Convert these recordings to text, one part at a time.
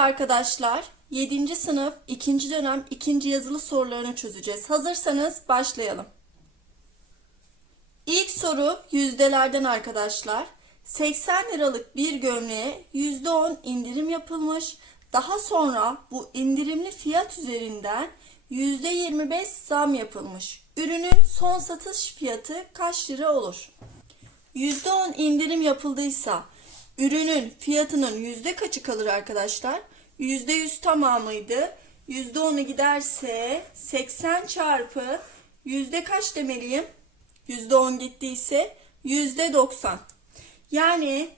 arkadaşlar. 7. sınıf 2. dönem 2. yazılı sorularını çözeceğiz. Hazırsanız başlayalım. İlk soru yüzdelerden arkadaşlar. 80 liralık bir gömleğe %10 indirim yapılmış. Daha sonra bu indirimli fiyat üzerinden %25 zam yapılmış. Ürünün son satış fiyatı kaç lira olur? %10 indirim yapıldıysa ürünün fiyatının yüzde kaçı kalır arkadaşlar? %100 tamamıydı. %10'u giderse 80 çarpı yüzde kaç demeliyim? %10 gittiyse %90. Yani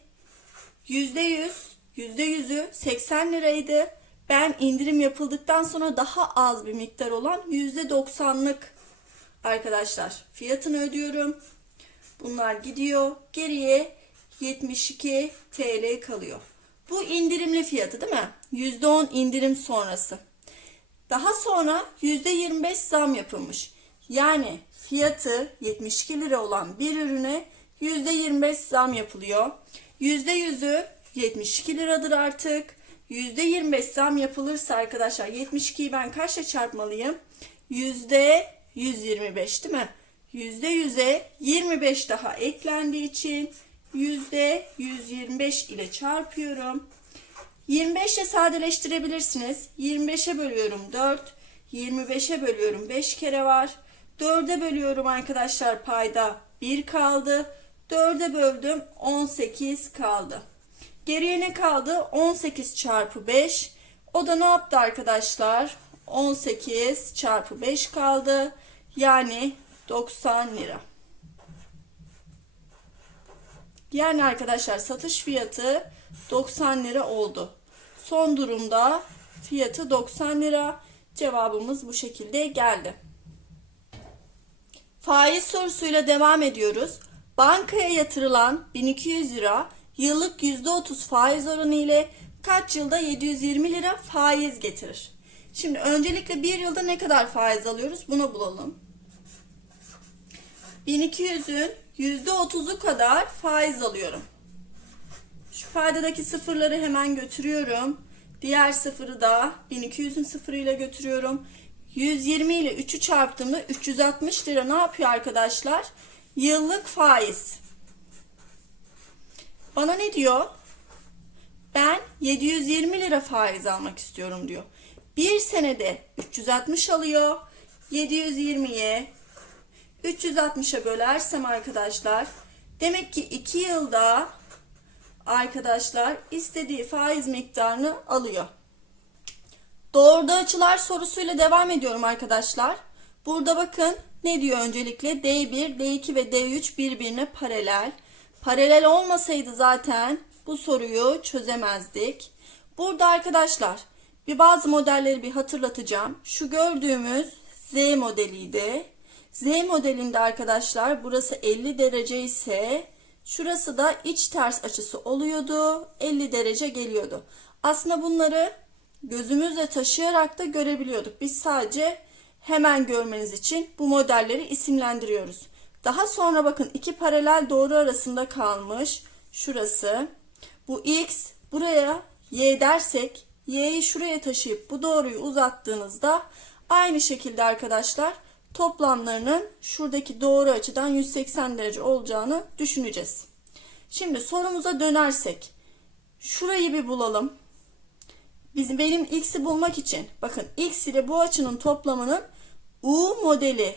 %100, %100'ü 80 liraydı. Ben indirim yapıldıktan sonra daha az bir miktar olan %90'lık arkadaşlar fiyatını ödüyorum. Bunlar gidiyor. Geriye 72 TL kalıyor. Bu indirimli fiyatı değil mi? %10 indirim sonrası. Daha sonra %25 zam yapılmış. Yani fiyatı 72 lira olan bir ürüne %25 zam yapılıyor. %100'ü 72 liradır artık. %25 zam yapılırsa arkadaşlar 72'yi ben kaçla çarpmalıyım? %125 değil mi? %100'e 25 daha eklendiği için %125 ile çarpıyorum. 25 ile sadeleştirebilirsiniz. 25'e bölüyorum 4. 25'e bölüyorum 5 kere var. 4'e bölüyorum arkadaşlar payda 1 kaldı. 4'e böldüm 18 kaldı. Geriye ne kaldı? 18 çarpı 5. O da ne yaptı arkadaşlar? 18 çarpı 5 kaldı. Yani 90 lira. Yani arkadaşlar satış fiyatı 90 lira oldu. Son durumda fiyatı 90 lira. Cevabımız bu şekilde geldi. Faiz sorusuyla devam ediyoruz. Bankaya yatırılan 1200 lira yıllık %30 faiz oranı ile kaç yılda 720 lira faiz getirir? Şimdi öncelikle bir yılda ne kadar faiz alıyoruz bunu bulalım. 1200'ün %30'u kadar faiz alıyorum. Şu paydadaki sıfırları hemen götürüyorum. Diğer sıfırı da 1200'ün sıfırıyla götürüyorum. 120 ile 3'ü çarptığımda 360 lira ne yapıyor arkadaşlar? Yıllık faiz. Bana ne diyor? Ben 720 lira faiz almak istiyorum diyor. Bir senede 360 alıyor. 720'ye 360'a bölersem arkadaşlar demek ki 2 yılda arkadaşlar istediği faiz miktarını alıyor. Doğruda açılar sorusuyla devam ediyorum arkadaşlar. Burada bakın ne diyor öncelikle D1, D2 ve D3 birbirine paralel. Paralel olmasaydı zaten bu soruyu çözemezdik. Burada arkadaşlar bir bazı modelleri bir hatırlatacağım. Şu gördüğümüz Z modeliydi. Z modelinde arkadaşlar burası 50 derece ise şurası da iç ters açısı oluyordu. 50 derece geliyordu. Aslında bunları gözümüzle taşıyarak da görebiliyorduk. Biz sadece hemen görmeniz için bu modelleri isimlendiriyoruz. Daha sonra bakın iki paralel doğru arasında kalmış. Şurası. Bu x buraya y dersek y'yi şuraya taşıyıp bu doğruyu uzattığınızda aynı şekilde arkadaşlar toplamlarının şuradaki doğru açıdan 180 derece olacağını düşüneceğiz. Şimdi sorumuza dönersek şurayı bir bulalım. Bizim benim x'i bulmak için bakın x ile bu açının toplamının u modeli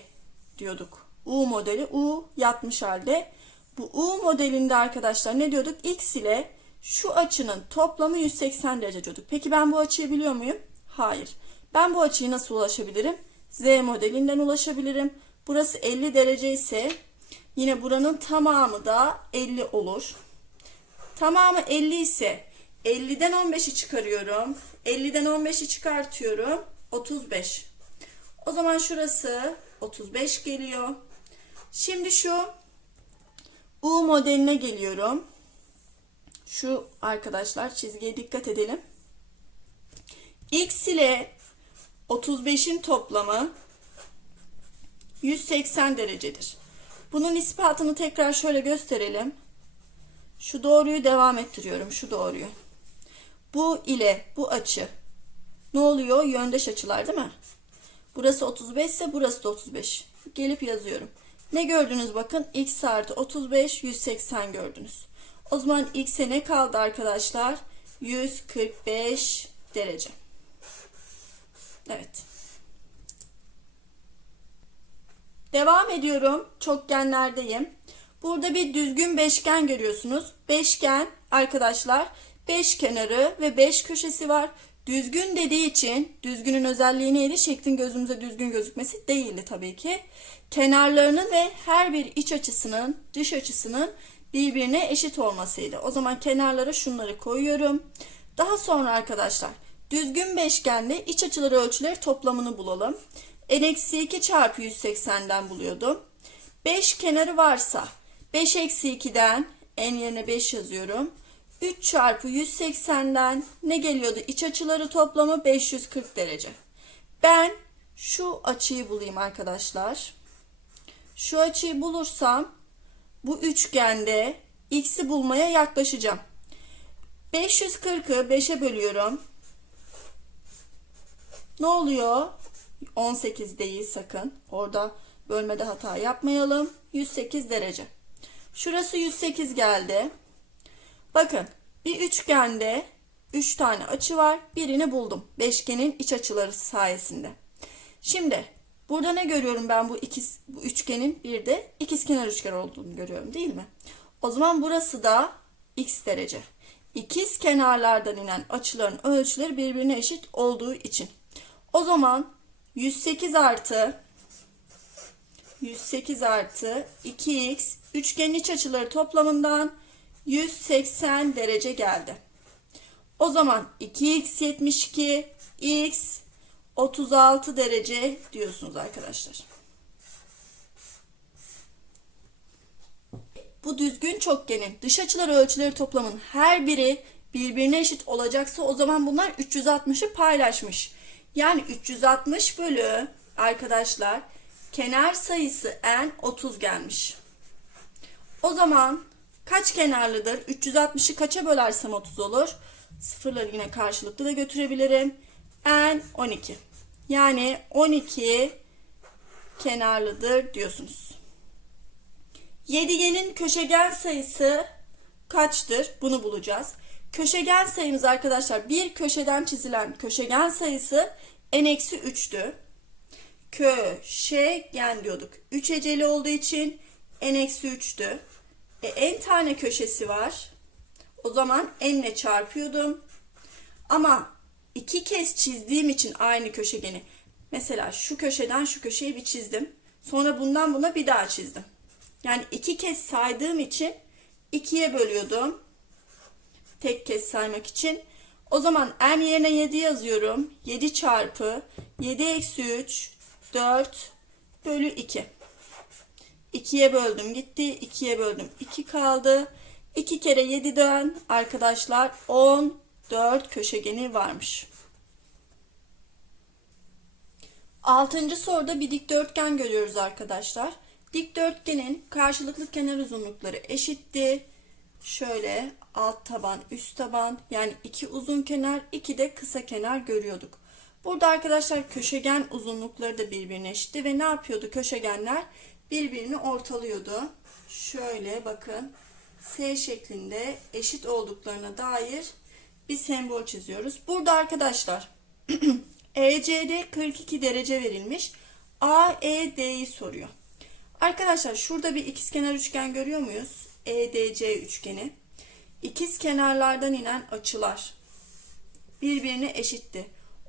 diyorduk. U modeli u yatmış halde. Bu u modelinde arkadaşlar ne diyorduk? x ile şu açının toplamı 180 derece diyorduk. Peki ben bu açıyı biliyor muyum? Hayır. Ben bu açıyı nasıl ulaşabilirim? Z modelinden ulaşabilirim. Burası 50 derece ise yine buranın tamamı da 50 olur. Tamamı 50 ise 50'den 15'i çıkarıyorum. 50'den 15'i çıkartıyorum. 35. O zaman şurası 35 geliyor. Şimdi şu U modeline geliyorum. Şu arkadaşlar çizgiye dikkat edelim. X ile 35'in toplamı 180 derecedir. Bunun ispatını tekrar şöyle gösterelim. Şu doğruyu devam ettiriyorum. Şu doğruyu. Bu ile bu açı ne oluyor? Yöndeş açılar değil mi? Burası 35 ise burası da 35. Gelip yazıyorum. Ne gördünüz bakın? X artı 35 180 gördünüz. O zaman x'e ne kaldı arkadaşlar? 145 derece. Evet. Devam ediyorum. Çokgenlerdeyim. Burada bir düzgün beşgen görüyorsunuz. Beşgen arkadaşlar 5 kenarı ve 5 köşesi var. Düzgün dediği için düzgünün özelliği neydi? Şeklin gözümüze düzgün gözükmesi değildi tabii ki. Kenarlarının ve her bir iç açısının, dış açısının birbirine eşit olmasıydı. O zaman kenarlara şunları koyuyorum. Daha sonra arkadaşlar düzgün beşgende iç açıları ölçüleri toplamını bulalım. N-2 çarpı 180'den buluyordum. 5 kenarı varsa 5 eksi 2'den n yerine 5 yazıyorum. 3 çarpı 180'den ne geliyordu? İç açıları toplamı 540 derece. Ben şu açıyı bulayım arkadaşlar. Şu açıyı bulursam bu üçgende x'i bulmaya yaklaşacağım. 540'ı 5'e bölüyorum. Ne oluyor? 18 değil sakın. Orada bölmede hata yapmayalım. 108 derece. Şurası 108 geldi. Bakın bir üçgende 3 tane açı var. Birini buldum. Beşgenin iç açıları sayesinde. Şimdi burada ne görüyorum ben bu ikiz bu üçgenin bir de ikizkenar üçgen olduğunu görüyorum değil mi? O zaman burası da x derece. İkiz kenarlardan inen açıların ölçüleri birbirine eşit olduğu için. O zaman 108 artı 108 artı 2x üçgenin iç açıları toplamından 180 derece geldi. O zaman 2x 72 x 36 derece diyorsunuz arkadaşlar. Bu düzgün çokgenin dış açıları ölçüleri toplamın her biri birbirine eşit olacaksa o zaman bunlar 360'ı paylaşmış. Yani 360 bölü arkadaşlar kenar sayısı n 30 gelmiş. O zaman kaç kenarlıdır? 360'ı kaça bölersem 30 olur? Sıfırları yine karşılıklı da götürebilirim. n 12. Yani 12 kenarlıdır diyorsunuz. Yedigenin köşegen sayısı kaçtır? Bunu bulacağız. Köşegen sayımız arkadaşlar bir köşeden çizilen köşegen sayısı n-3'tü. Köşegen diyorduk. 3 eceli olduğu için n-3'tü. E, n tane köşesi var. O zaman n ile çarpıyordum. Ama iki kez çizdiğim için aynı köşegeni. Mesela şu köşeden şu köşeyi bir çizdim. Sonra bundan buna bir daha çizdim. Yani iki kez saydığım için ikiye bölüyordum. Tek kez saymak için. O zaman n yerine 7 yazıyorum. 7 çarpı 7 eksi 3 4 bölü 2. 2'ye böldüm gitti. 2'ye böldüm 2 kaldı. 2 kere 7'den arkadaşlar 14 köşegeni varmış. Altıncı soruda bir dikdörtgen görüyoruz arkadaşlar. Dikdörtgenin karşılıklı kenar uzunlukları eşitti. Şöyle alt taban, üst taban yani iki uzun kenar, iki de kısa kenar görüyorduk. Burada arkadaşlar köşegen uzunlukları da birbirine eşitti ve ne yapıyordu köşegenler? Birbirini ortalıyordu. Şöyle bakın S şeklinde eşit olduklarına dair bir sembol çiziyoruz. Burada arkadaşlar ECD 42 derece verilmiş. AED'yi soruyor. Arkadaşlar şurada bir ikizkenar üçgen görüyor muyuz? EDC üçgeni. İkiz kenarlardan inen açılar birbirine eşitti.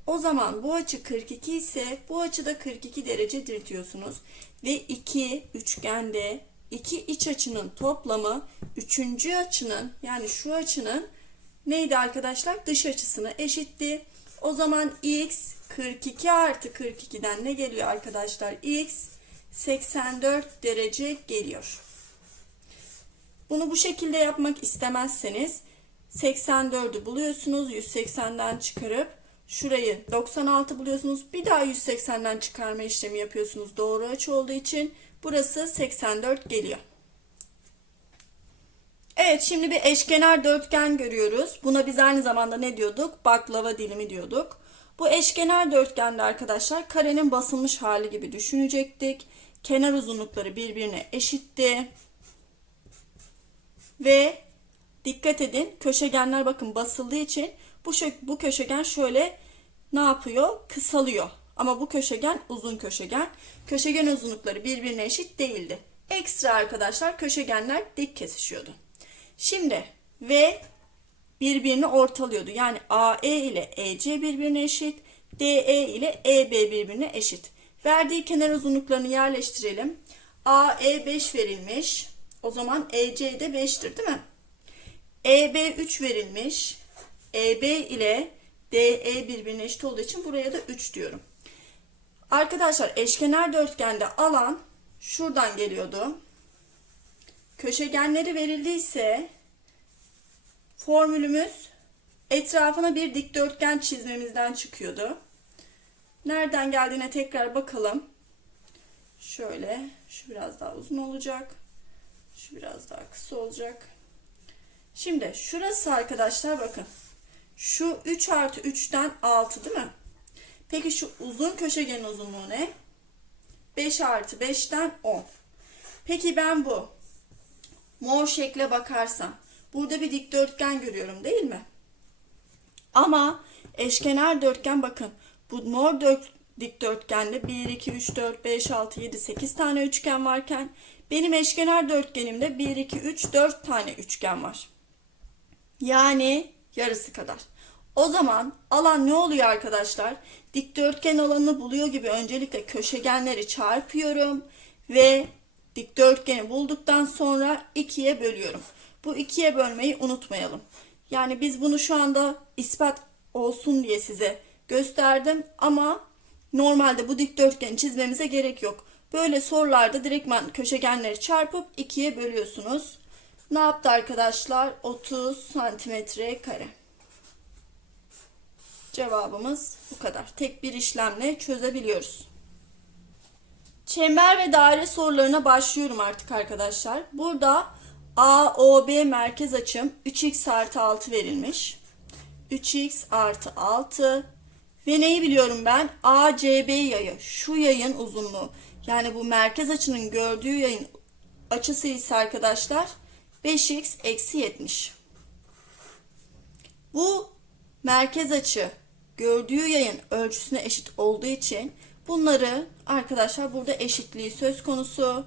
O zaman bu açı 42 ise bu açı da 42 derecedir diyorsunuz. Ve iki üçgende iki iç açının toplamı üçüncü açının yani şu açının neydi arkadaşlar? Dış açısına eşitti. O zaman x 42 artı 42'den ne geliyor arkadaşlar? x 84 derece geliyor. Bunu bu şekilde yapmak istemezseniz 84'ü buluyorsunuz. 180'den çıkarıp şurayı 96 buluyorsunuz. Bir daha 180'den çıkarma işlemi yapıyorsunuz. Doğru açı olduğu için burası 84 geliyor. Evet. Şimdi bir eşkenar dörtgen görüyoruz. Buna biz aynı zamanda ne diyorduk? Baklava dilimi diyorduk. Bu eşkenar dörtgende arkadaşlar karenin basılmış hali gibi düşünecektik. Kenar uzunlukları birbirine eşitti. Ve dikkat edin köşegenler bakın basıldığı için bu, bu köşegen şöyle ne yapıyor? Kısalıyor. Ama bu köşegen uzun köşegen. Köşegen uzunlukları birbirine eşit değildi. Ekstra arkadaşlar köşegenler dik kesişiyordu. Şimdi V birbirini ortalıyordu. Yani AE ile EC birbirine eşit. DE ile EB birbirine eşit. Verdiği kenar uzunluklarını yerleştirelim. AE 5 verilmiş. O zaman EC de 5'tir değil mi? EB 3 verilmiş. EB ile DE birbirine eşit olduğu için buraya da 3 diyorum. Arkadaşlar eşkenar dörtgende alan şuradan geliyordu. Köşegenleri verildiyse formülümüz etrafına bir dikdörtgen çizmemizden çıkıyordu. Nereden geldiğine tekrar bakalım. Şöyle, şu biraz daha uzun olacak. Şu biraz daha kısa olacak. Şimdi şurası arkadaşlar bakın. Şu 3 artı 3'ten 6 değil mi? Peki şu uzun köşegenin uzunluğu ne? 5 artı 5'ten 10. Peki ben bu mor şekle bakarsam burada bir dikdörtgen görüyorum değil mi? Ama eşkenar dörtgen bakın bu mor dört, dikdörtgende 1, 2, 3, 4, 5, 6, 7, 8 tane üçgen varken benim eşkenar dörtgenimde 1, 2, 3, 4 tane üçgen var. Yani yarısı kadar. O zaman alan ne oluyor arkadaşlar? Dikdörtgen alanını buluyor gibi öncelikle köşegenleri çarpıyorum ve dikdörtgeni bulduktan sonra ikiye bölüyorum. Bu ikiye bölmeyi unutmayalım. Yani biz bunu şu anda ispat olsun diye size gösterdim ama normalde bu dikdörtgeni çizmemize gerek yok. Böyle sorularda direktman köşegenleri çarpıp ikiye bölüyorsunuz. Ne yaptı arkadaşlar? 30 santimetre kare. Cevabımız bu kadar. Tek bir işlemle çözebiliyoruz. Çember ve daire sorularına başlıyorum artık arkadaşlar. Burada AOB merkez açım 3x artı 6 verilmiş. 3x artı 6 ve neyi biliyorum ben? ACB yayı. Şu yayın uzunluğu. Yani bu merkez açının gördüğü yayın açısı ise arkadaşlar 5x eksi 70. Bu merkez açı gördüğü yayın ölçüsüne eşit olduğu için bunları arkadaşlar burada eşitliği söz konusu.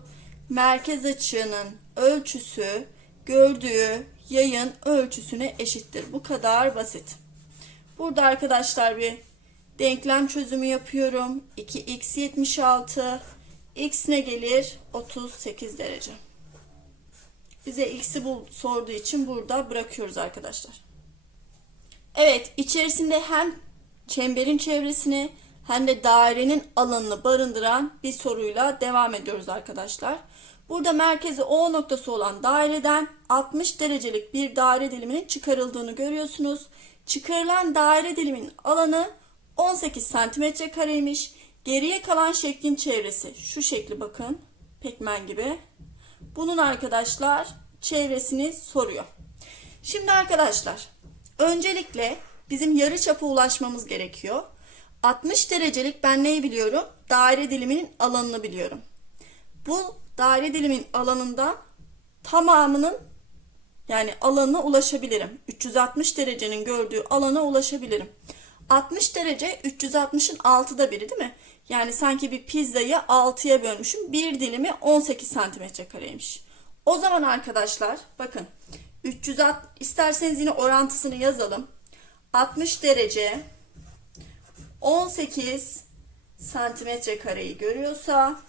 Merkez açının ölçüsü gördüğü yayın ölçüsüne eşittir. Bu kadar basit. Burada arkadaşlar bir denklem çözümü yapıyorum. 2x 76 x ne gelir? 38 derece. Bize x'i bul sorduğu için burada bırakıyoruz arkadaşlar. Evet, içerisinde hem çemberin çevresini hem de dairenin alanını barındıran bir soruyla devam ediyoruz arkadaşlar. Burada merkezi O noktası olan daireden 60 derecelik bir daire diliminin çıkarıldığını görüyorsunuz. Çıkarılan daire diliminin alanı 18 santimetre kareymiş. Geriye kalan şeklin çevresi şu şekli bakın. Pekmen gibi. Bunun arkadaşlar çevresini soruyor. Şimdi arkadaşlar öncelikle bizim yarı çapa ulaşmamız gerekiyor. 60 derecelik ben neyi biliyorum? Daire diliminin alanını biliyorum. Bu daire dilimin alanında tamamının yani alanına ulaşabilirim. 360 derecenin gördüğü alana ulaşabilirim. 60 derece 360'ın 6'da biri değil mi? Yani sanki bir pizzayı 6'ya bölmüşüm. Bir dilimi 18 santimetre kareymiş. O zaman arkadaşlar bakın 360 isterseniz yine orantısını yazalım. 60 derece 18 santimetre kareyi görüyorsa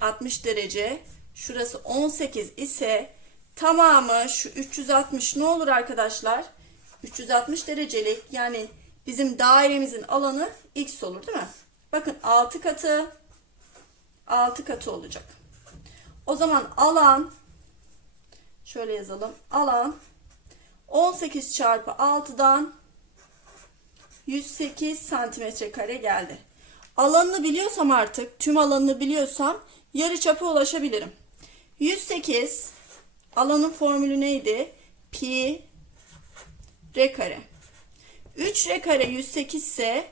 60 derece şurası 18 ise tamamı şu 360 ne olur arkadaşlar? 360 derecelik yani bizim dairemizin alanı x olur değil mi? Bakın 6 katı 6 katı olacak. O zaman alan şöyle yazalım. Alan 18 çarpı 6'dan 108 santimetre kare geldi. Alanını biliyorsam artık tüm alanını biliyorsam yarı çapı ulaşabilirim. 108 alanın formülü neydi? pi r kare. 3 r kare 108 ise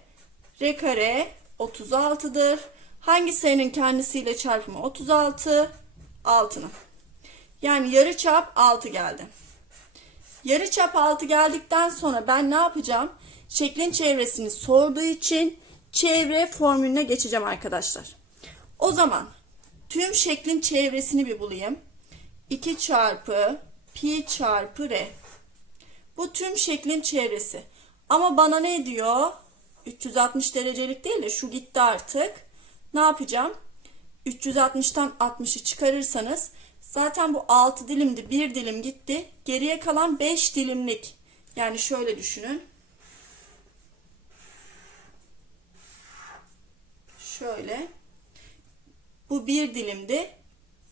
r kare 36'dır. Hangi sayının kendisiyle çarpımı 36? 6'nın. Yani yarı çap 6 geldi. Yarı çap 6 geldikten sonra ben ne yapacağım? Şeklin çevresini sorduğu için çevre formülüne geçeceğim arkadaşlar. O zaman tüm şeklin çevresini bir bulayım. 2 çarpı pi çarpı r. Bu tüm şeklin çevresi. Ama bana ne diyor? 360 derecelik değil de şu gitti artık. Ne yapacağım? 360'tan 60'ı çıkarırsanız zaten bu 6 dilimdi. 1 dilim gitti. Geriye kalan 5 dilimlik. Yani şöyle düşünün. Şöyle. Bu bir dilimdi.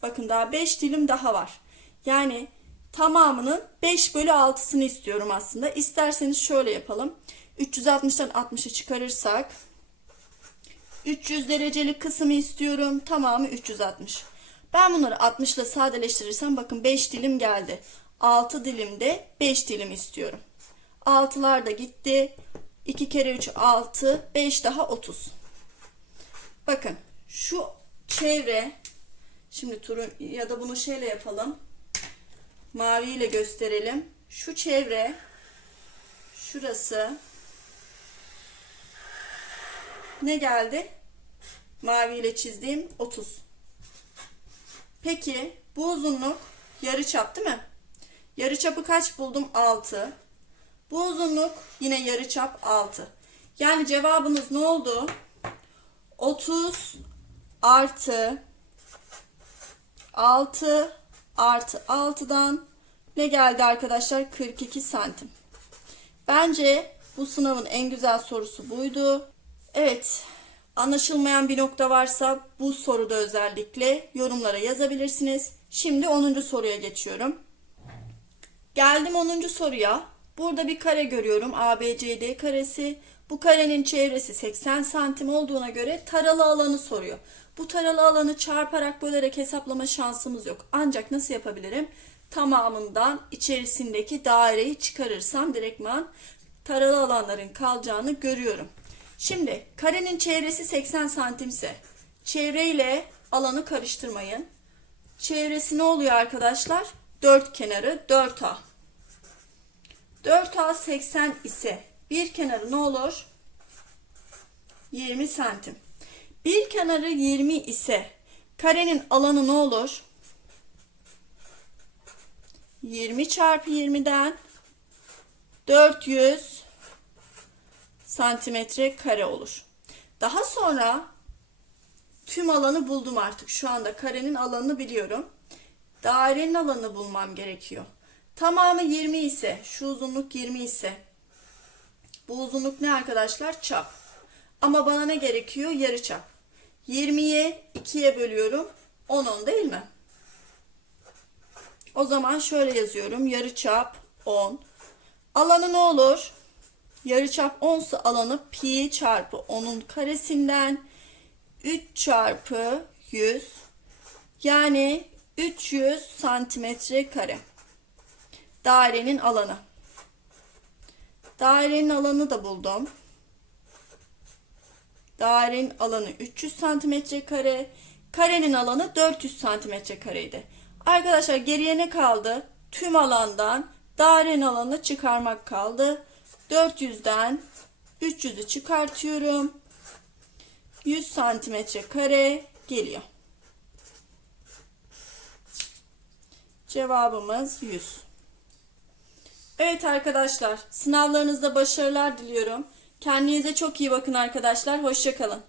Bakın daha 5 dilim daha var. Yani tamamının 5 bölü 6'sını istiyorum aslında. İsterseniz şöyle yapalım. 360'tan 60'ı çıkarırsak 300 derecelik kısmı istiyorum. Tamamı 360. Ben bunları 60 ile sadeleştirirsem bakın 5 dilim geldi. 6 dilimde 5 dilim istiyorum. 6'lar da gitti. 2 kere 3 6, 5 daha 30. Bakın şu çevre şimdi turun ya da bunu şeyle yapalım. Mavi ile gösterelim. Şu çevre şurası ne geldi? Mavi ile çizdiğim 30. Peki bu uzunluk yarı çap değil mi? Yarı çapı kaç buldum? 6. Bu uzunluk yine yarı çap 6. Yani cevabınız ne oldu? 30 artı 6 artı 6'dan ne geldi arkadaşlar? 42 santim. Bence bu sınavın en güzel sorusu buydu. Evet, anlaşılmayan bir nokta varsa bu soruda özellikle yorumlara yazabilirsiniz. Şimdi 10. soruya geçiyorum. Geldim 10. soruya. Burada bir kare görüyorum. ABCD karesi. Bu karenin çevresi 80 santim olduğuna göre taralı alanı soruyor. Bu taralı alanı çarparak bölerek hesaplama şansımız yok. Ancak nasıl yapabilirim? Tamamından içerisindeki daireyi çıkarırsam direktman taralı alanların kalacağını görüyorum. Şimdi karenin çevresi 80 santimse çevreyle alanı karıştırmayın. Çevresi ne oluyor arkadaşlar? Dört kenarı 4A. 4A 80 ise bir kenarı ne olur? 20 santim. Bir kenarı 20 ise karenin alanı ne olur? 20 çarpı 20'den 400 santimetre kare olur. Daha sonra tüm alanı buldum artık. Şu anda karenin alanını biliyorum. Dairenin alanını bulmam gerekiyor. Tamamı 20 ise, şu uzunluk 20 ise bu uzunluk ne arkadaşlar? Çap. Ama bana ne gerekiyor? Yarı çap. 20'ye 2'ye bölüyorum. 10 10 değil mi? O zaman şöyle yazıyorum. Yarı çap 10. Alanı ne olur? Yarıçap 10 ise alanı pi çarpı 10'un karesinden 3 çarpı 100 yani 300 santimetre kare. Dairenin alanı. Dairenin alanı da buldum. Dairenin alanı 300 santimetre kare. Karenin alanı 400 santimetre kareydi. Arkadaşlar geriye ne kaldı? Tüm alandan dairenin alanını çıkarmak kaldı. 400'den 300'ü çıkartıyorum. 100 santimetre kare geliyor. Cevabımız 100. Evet arkadaşlar sınavlarınızda başarılar diliyorum. Kendinize çok iyi bakın arkadaşlar. Hoşçakalın.